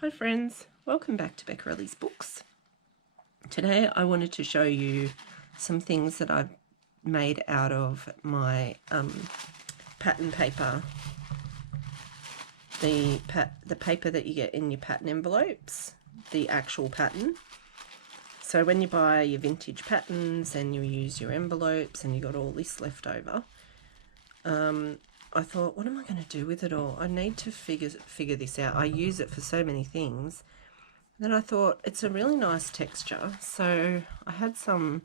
Hi friends, welcome back to Beccarelli's Books. Today I wanted to show you some things that I've made out of my pattern paper, the paper that you get in your pattern envelopes, the actual pattern. So when you buy your vintage patterns and you use your envelopes and you got all this left over, I thought, what am I going to do with it all? I need to figure this out. I use it for so many things. Then I thought it's a really nice texture, so I had some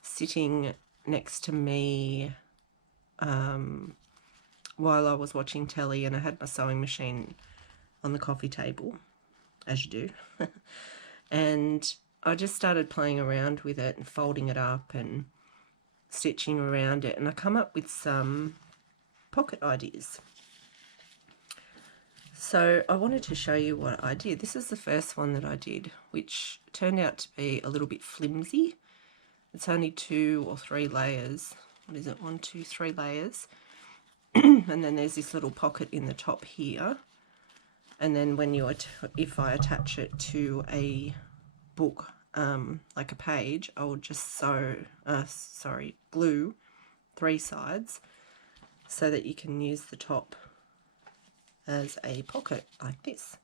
sitting next to me while I was watching telly, and I had my sewing machine on the coffee table, as you do. And I just started playing around with it and folding it up and stitching around it, and I come up with some pocket ideas. So I wanted to show you what I did. This is the first one that I did, which turned out to be a little bit flimsy. It's only 2 or 3 layers. What is it? 1, 2, 3 layers. And then there's this little pocket in the top here. And then when you if I attach it to a book, like a page, I will just glue 3 sides so that you can use the top as a pocket like this.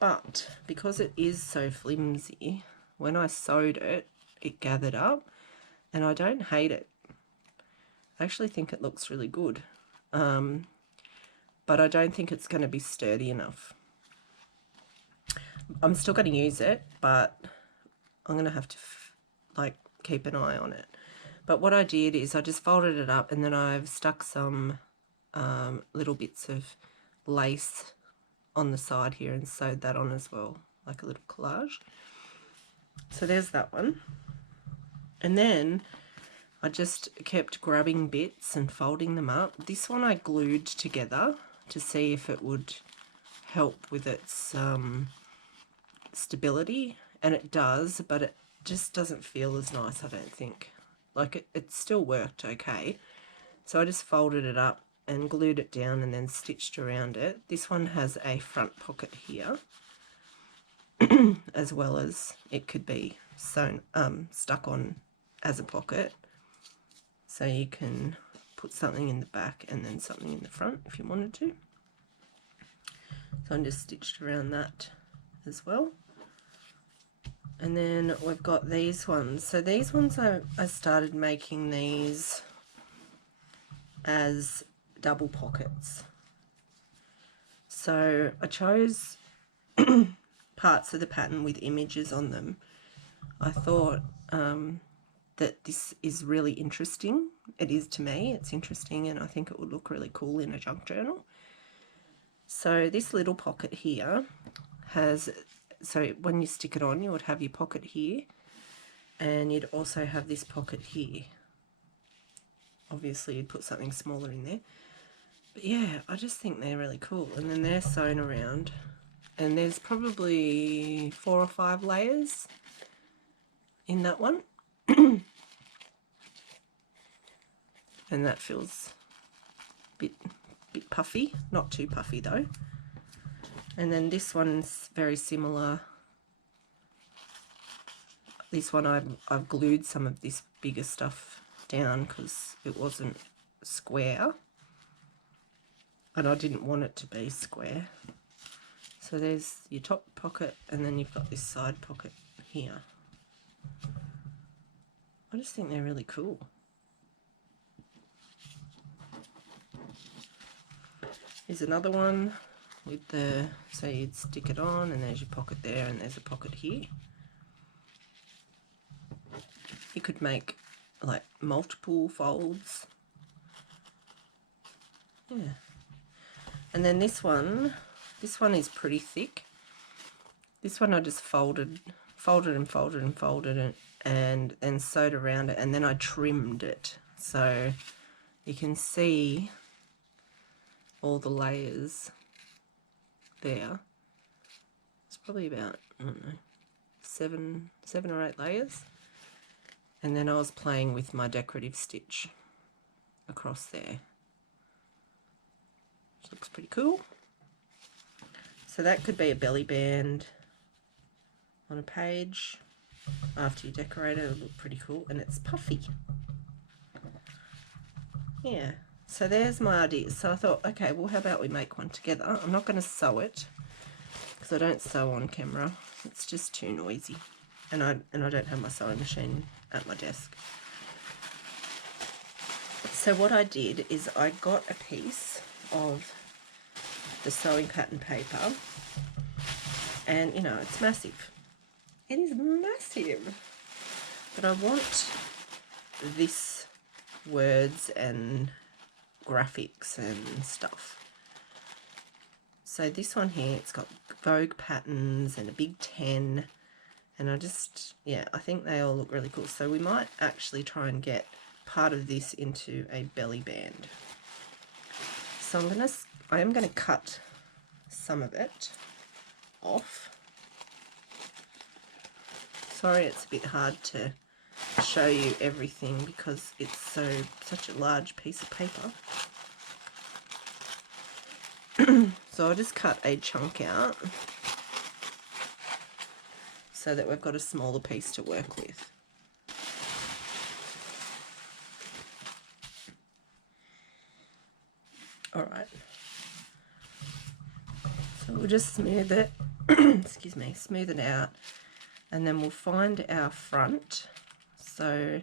But because it is so flimsy, when I sewed it, it gathered up, and I don't hate it. I actually think it looks really good, but I don't think it's going to be sturdy enough. I'm still going to use it, but I'm going to have to keep an eye on it. But what I did is I just folded it up, and then I've stuck some little bits of lace on the side here and sewed that on as well, like a little collage. So there's that one. And then I just kept grabbing bits and folding them up. This one I glued together to see if it would help with its stability, and it does, but it just doesn't feel as nice, I don't think. Like it still worked okay. So I just folded it up and glued it down and then stitched around it. This one has a front pocket here, as well as it could be sewn, stuck on as a pocket. So you can put something in the back and then something in the front if you wanted to. So I'm just stitched around that as well. And then we've got these ones. So these ones I started making these as double pockets. So I chose parts of the pattern with images on them. I thought that this is really interesting. It is to me. It's interesting, and I think it would look really cool in a junk journal. So this little pocket here has, so when you stick it on, you would have your pocket here, and you'd also have this pocket here. Obviously you'd put something smaller in there. But yeah, I just think they're really cool. And then they're sewn around, and there's probably 4 or 5 layers in that one. And that feels a bit puffy, not too puffy though. And then this one's very similar. This one I've glued some of this bigger stuff down because it wasn't square, and I didn't want it to be square. So there's your top pocket, and then you've got this side pocket here. I just think they're really cool. Here's another one with the, so you'd stick it on, and there's your pocket there, and there's a pocket here. You could make like multiple folds. Yeah. And then this one is pretty thick. This one I just folded and then sewed around it, and then I trimmed it so you can see all the layers there. It's probably about, I don't know, 7 or 8 layers. And then I was playing with my decorative stitch across there, which looks pretty cool. So that could be a belly band on a page. After you decorate it, it'll look pretty cool, and it's puffy. Yeah, so there's my ideas. So I thought, okay, well, how about we make one together? I'm not going to sew it because I don't sew on camera. It's just too noisy, and I don't have my sewing machine at my desk. So what I did is I got a piece of the sewing pattern paper, and you know, it's massive. It is massive, but I want this words and graphics and stuff. So this one here, it's got Vogue patterns and a big 10, and I just, yeah, I think they all look really cool. So we might actually try and get part of this into a belly band. So I am gonna cut some of it off. Sorry, it's a bit hard to show you everything because it's such a large piece of paper. So I'll just cut a chunk out so that we've got a smaller piece to work with. All right. So we'll just smooth it, excuse me, smooth it out, and then we'll find our front. So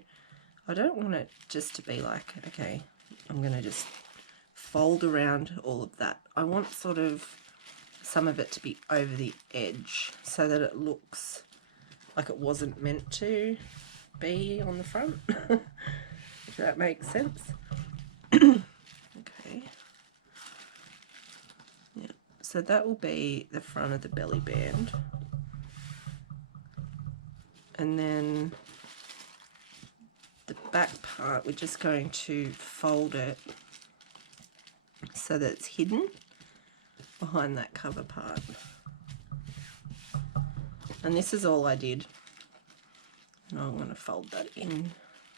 I don't want it just to be like, okay, I'm going to just fold around all of that. I want sort of some of it to be over the edge so that it looks like it wasn't meant to be on the front. If that makes sense. Okay. Yeah. So that will be the front of the belly band. And then the back part, we're just going to fold it so that it's hidden behind that cover part. And this is all I did. And I'm going to fold that in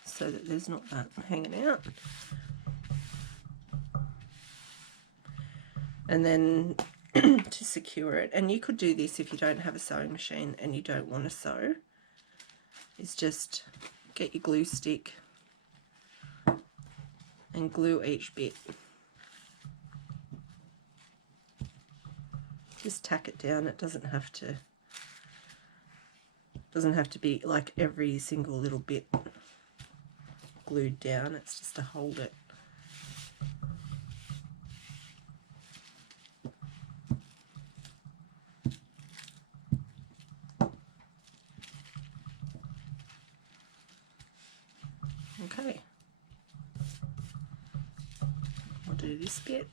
so that there's not that hanging out. And then to secure it, and you could do this if you don't have a sewing machine and you don't want to sew, is just get your glue stick and glue each bit. Just tack it down. It doesn't have to be like every single little bit glued down. It's just to hold it. Okay. I'll do this bit.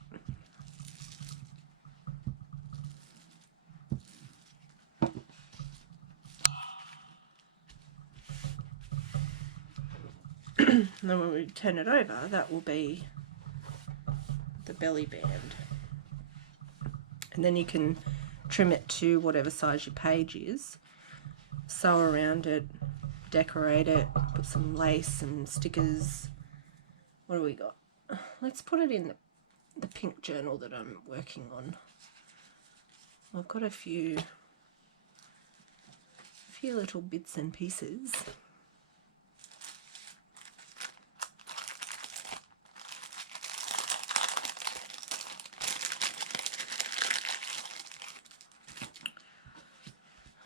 And then when we turn it over, that will be the belly band. And then you can trim it to whatever size your page is, sew around it, decorate it, put some lace and stickers. What do we got? Let's put it in the pink journal that I'm working on. I've got a few little bits and pieces.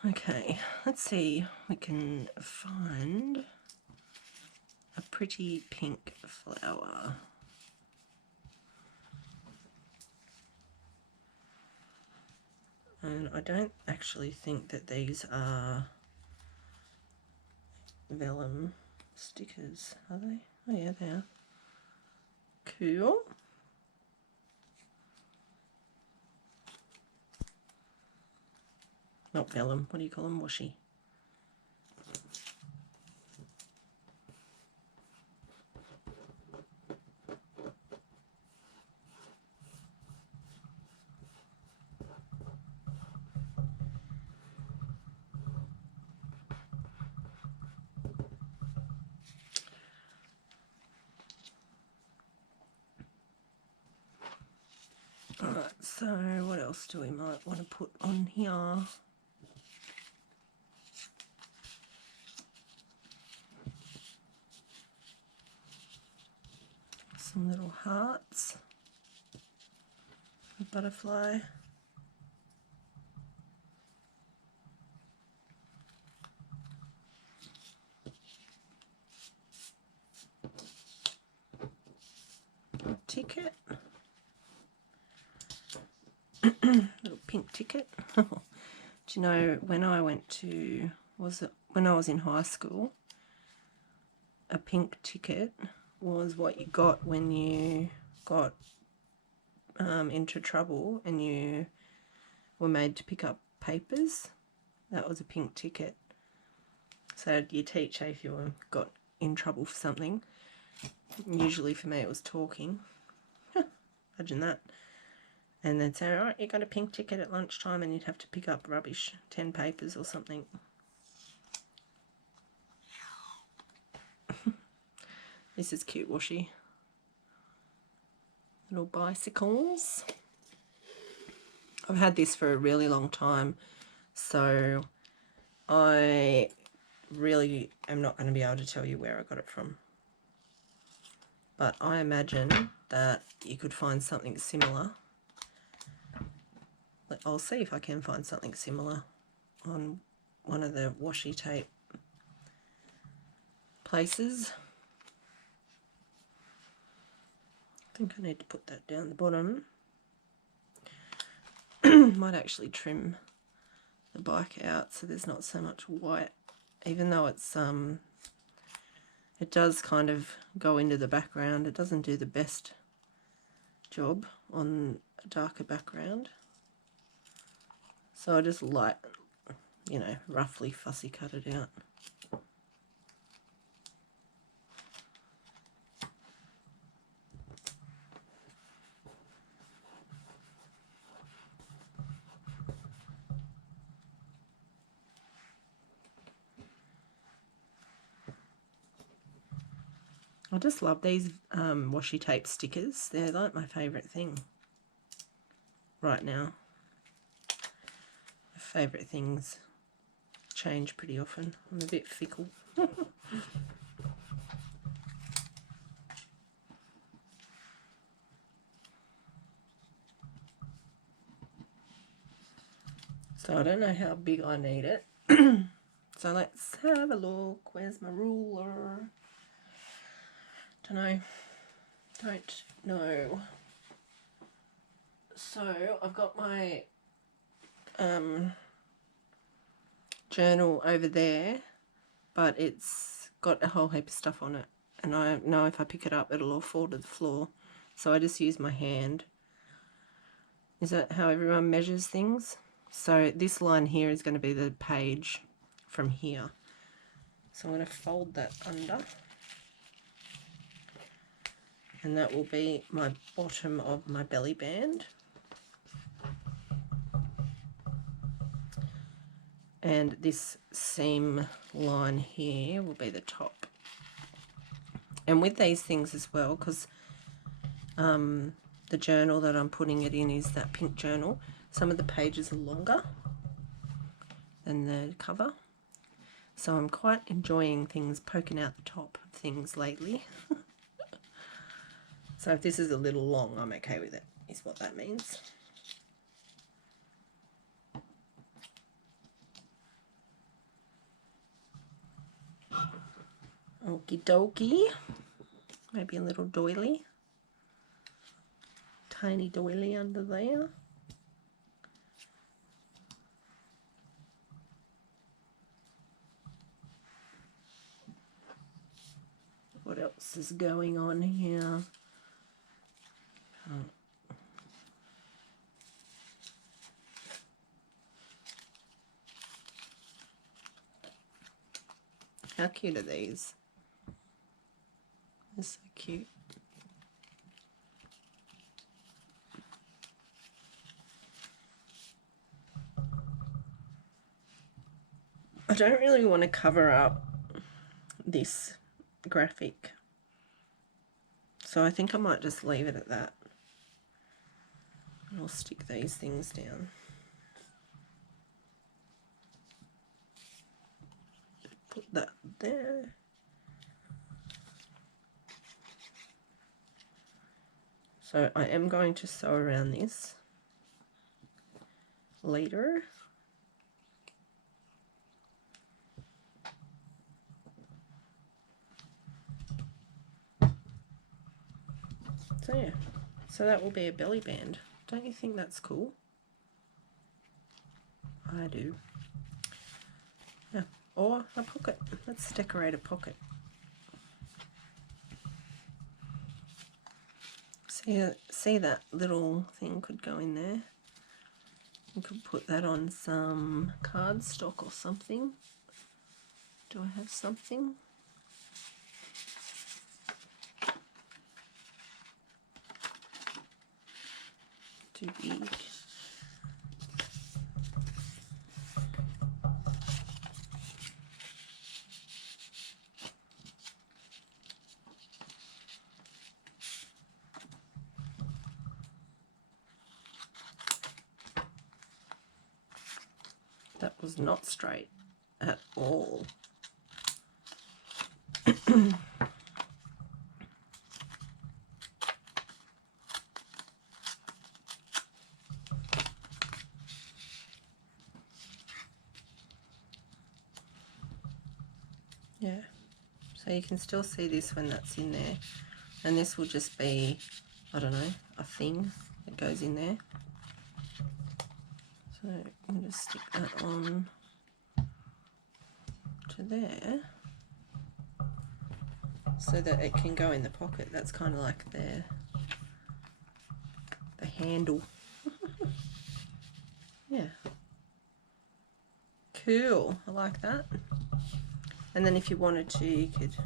Okay, let's see, we can find a pretty pink flower. And I don't actually think that these are vellum stickers, are they? Oh yeah, they are. Cool. Not vellum, what do you call them? Washi. Alright, So what else do we might want to put on here? Some little hearts, a butterfly. A ticket. Little pink ticket. Do you know, when I went to, when I was in high school, a pink ticket was what you got when you got into trouble and you were made to pick up papers. That was a pink ticket. So your teacher, if you got in trouble for something, usually for me it was talking, imagine that, and they'd say, alright, you got a pink ticket at lunchtime, and you'd have to pick up rubbish, 10 papers or something. This is cute washi. Little bicycles. I've had this for a really long time, so I really am not going to be able to tell you where I got it from. But I imagine that you could find something similar. I'll see if I can find something similar on one of the washi tape places. I think I need to put that down the bottom. Might actually trim the bike out so there's not so much white, even though it's it does kind of go into the background. It doesn't do the best job on a darker background. So I just like, you know, roughly fussy cut it out. I just love these washi tape stickers. They're like my favourite thing right now. My favourite things change pretty often. I'm a bit fickle. So I don't know how big I need it. So let's have a look. Where's my ruler? Don't know. So I've got my journal over there, but it's got a whole heap of stuff on it, and I know if I pick it up it'll all fall to the floor, so I just use my hand. Is that how everyone measures things? So this line here is going to be the page from here, so I'm going to fold that under, and that will be my bottom of my belly band. And this seam line here will be the top. And with these things as well, because the journal that I'm putting it in is that pink journal, some of the pages are longer than the cover. So I'm quite enjoying things poking out the top of things lately. So if this is a little long, I'm okay with it, is what that means. Okie dokie. Maybe a little doily. Tiny doily under there. What else is going on here? How cute are these? They're so cute. I don't really want to cover up this graphic, so I think I might just leave it at that. And I'll stick these things down. Put that there. So I am going to sew around this later. So yeah, so that will be a belly band. Don't you think that's cool? I do. Yeah. Or a pocket. Let's decorate a pocket. See that little thing could go in there. You could put that on some cardstock or something. Do I have something? Too big. That was not straight at all. Yeah, so you can still see this when that's in there, and this will just be, I don't know, a thing that goes in there. So I'm just stick that on to there so that it can go in the pocket. That's kind of like the handle. Yeah, cool. I like that. And then if you wanted to, you could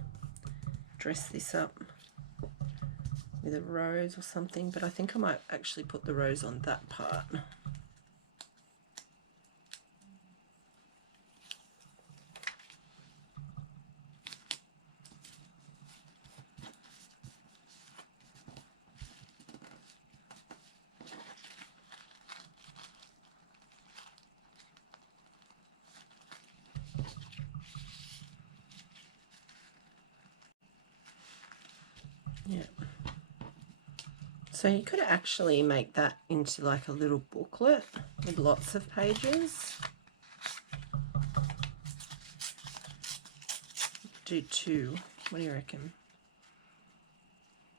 dress this up with a rose or something, but I think I might actually put the rose on that part. Yeah. So you could actually make that into like a little booklet with lots of pages. Do two. What do you reckon?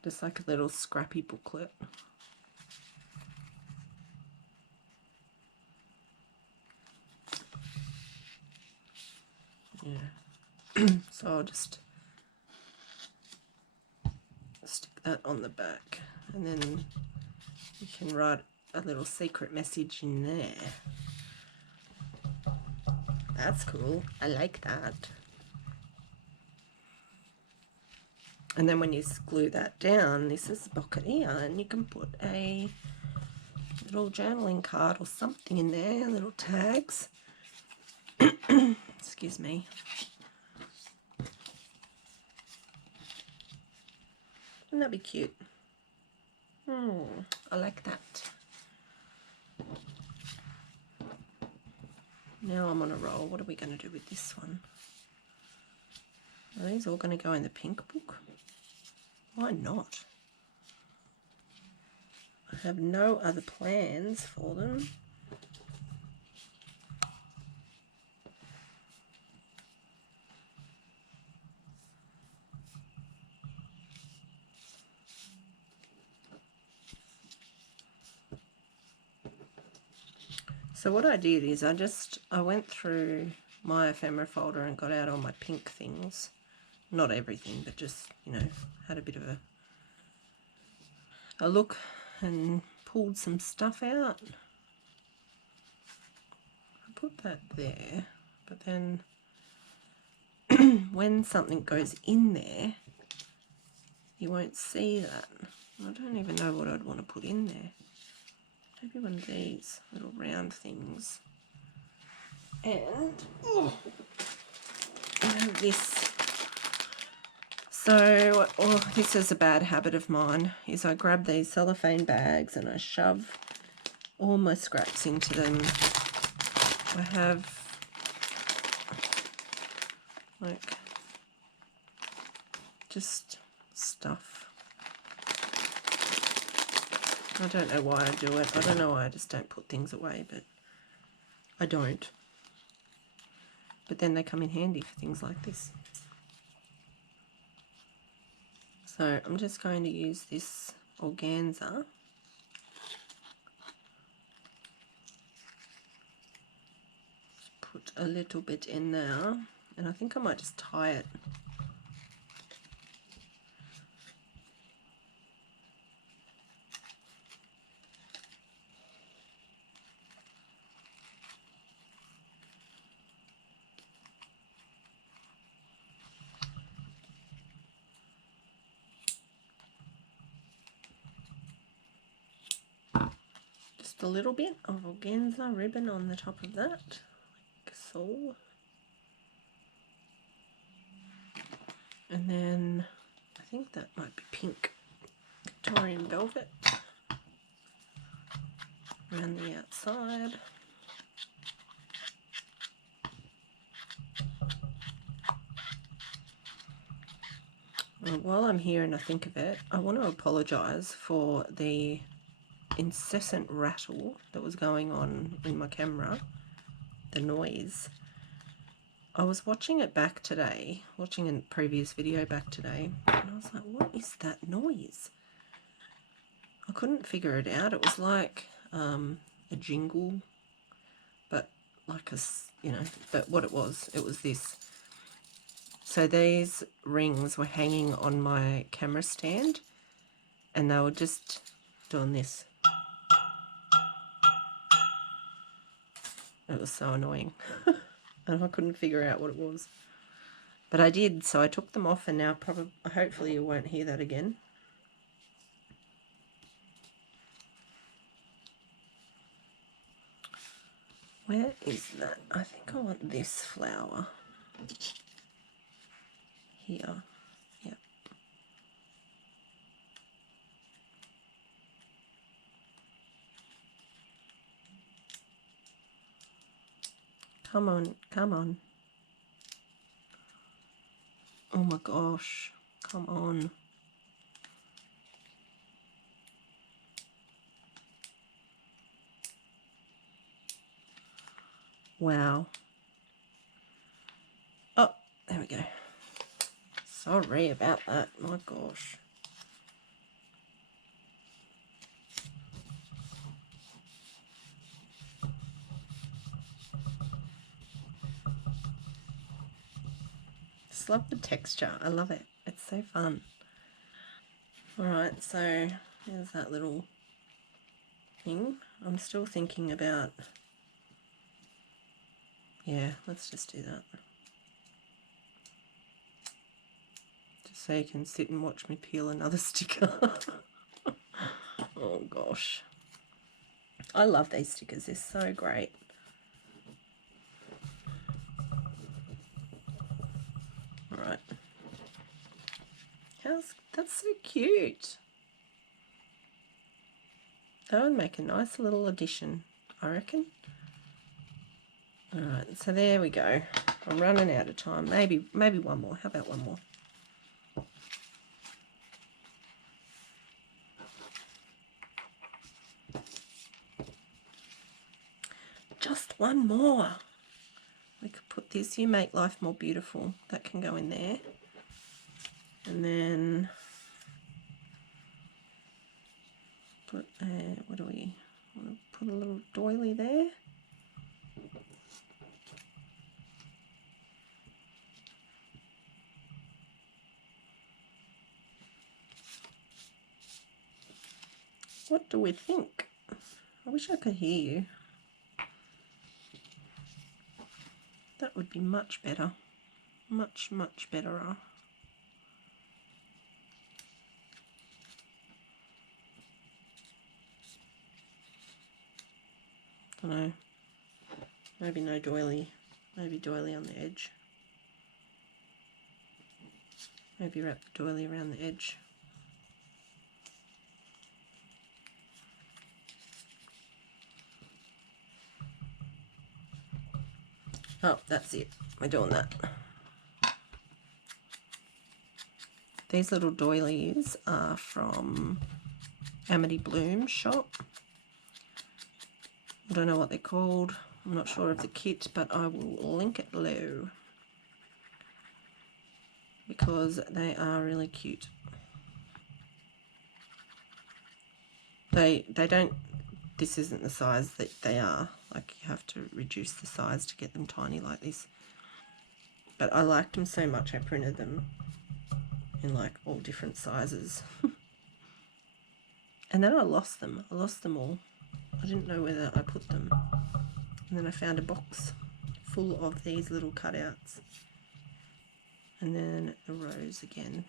Just like a little scrappy booklet. Yeah. So I'll just stick that on the back, and then you can write a little secret message in there. That's cool. I like that. And then when you glue that down, this is a pocket here, and you can put a little journaling card or something in there, little tags. Excuse me. Wouldn't that be cute? I like that. Now I'm on a roll. What are we going to do with this one? Are these all going to go in the pink book? Why not? I have no other plans for them. So what I did is I went through my ephemera folder and got out all my pink things. Not everything, but just, you know, had a bit of a look and pulled some stuff out. I put that there, but then when something goes in there, you won't see that. I don't even know what I'd want to put in there. Maybe one of these little round things. And I have this. So, this is a bad habit of mine, is I grab these cellophane bags and I shove all my scraps into them. I have like just stuff. I don't know why I do it. I don't know why I just don't put things away, but I don't. But then they come in handy for things like this. So I'm just going to use this organza. Put a little bit in there, and I think I might just tie it. Just a little bit of organza ribbon on the top of that, like so. And then I think that might be pink Victorian velvet around the outside. And while I'm here and I think of it, I want to apologise for the incessant rattle that was going on in my camera, the noise. I was watching it back today, watching a previous video back today, and I was like, what is that noise? I couldn't figure it out. It was like a jingle, but like a, you know, but what it was this. So these rings were hanging on my camera stand, and they were just doing this. It was so annoying. And I couldn't figure out what it was. But I did, so I took them off, and now probably, hopefully you won't hear that again. Where is that? I think I want this flower. Here. Yep. Come on, come on. Oh my gosh, come on. Wow. Oh, there we go. Sorry about that, my gosh. Just love the texture, I love it. It's so fun. Alright, so there's that little thing. I'm still thinking about, yeah, let's just do that. Just so you can sit and watch me peel another sticker. Oh gosh. I love these stickers, they're so great. Alright. That's so cute. That would make a nice little addition, I reckon. Alright, so there we go. I'm running out of time. Maybe one more. How about one more? Just one more. We could put this, You Make Life More Beautiful. That can go in there. And then put what do we want to put a little doily there. What do we think? I wish I could hear you. That would be much better. Much, much better. Don't know. Maybe no doily. Maybe doily on the edge. Maybe wrap the doily around the edge. Oh, that's it. We're doing that. These little doilies are from Amity Bloom shop. I don't know what they're called. I'm not sure of the kit, but I will link it below because they are really cute. They don't, this isn't the size that they are. Like, you have to reduce the size to get them tiny like this. But I liked them so much I printed them in like all different sizes. And then I lost them. I lost them all. I didn't know whether I put them. And then I found a box full of these little cutouts. And then the rose again.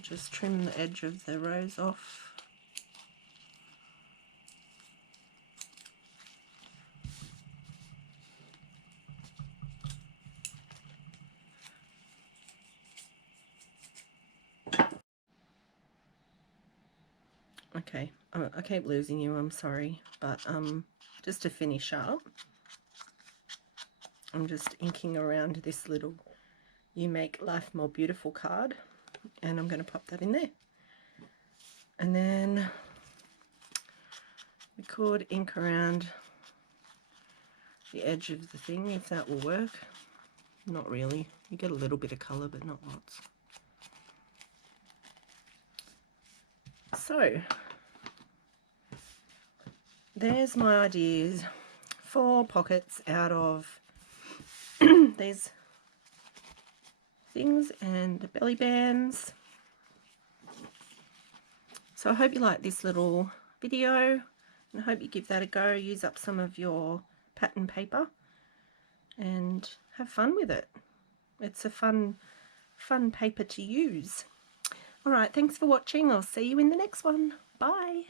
Just trim the edge of the rose off. Okay, I keep losing you, I'm sorry, but just to finish up, I'm just inking around this little "You Make Life More Beautiful" card, and I'm going to pop that in there. And then we could ink around the edge of the thing if that will work. Not really. You get a little bit of colour, but not lots. So there's my ideas for pockets out of these things and the belly bands. So I hope you like this little video, and I hope you give that a go. Use up some of your pattern paper and have fun with it. It's a fun paper to use. All right, thanks for watching. I'll see you in the next one. Bye.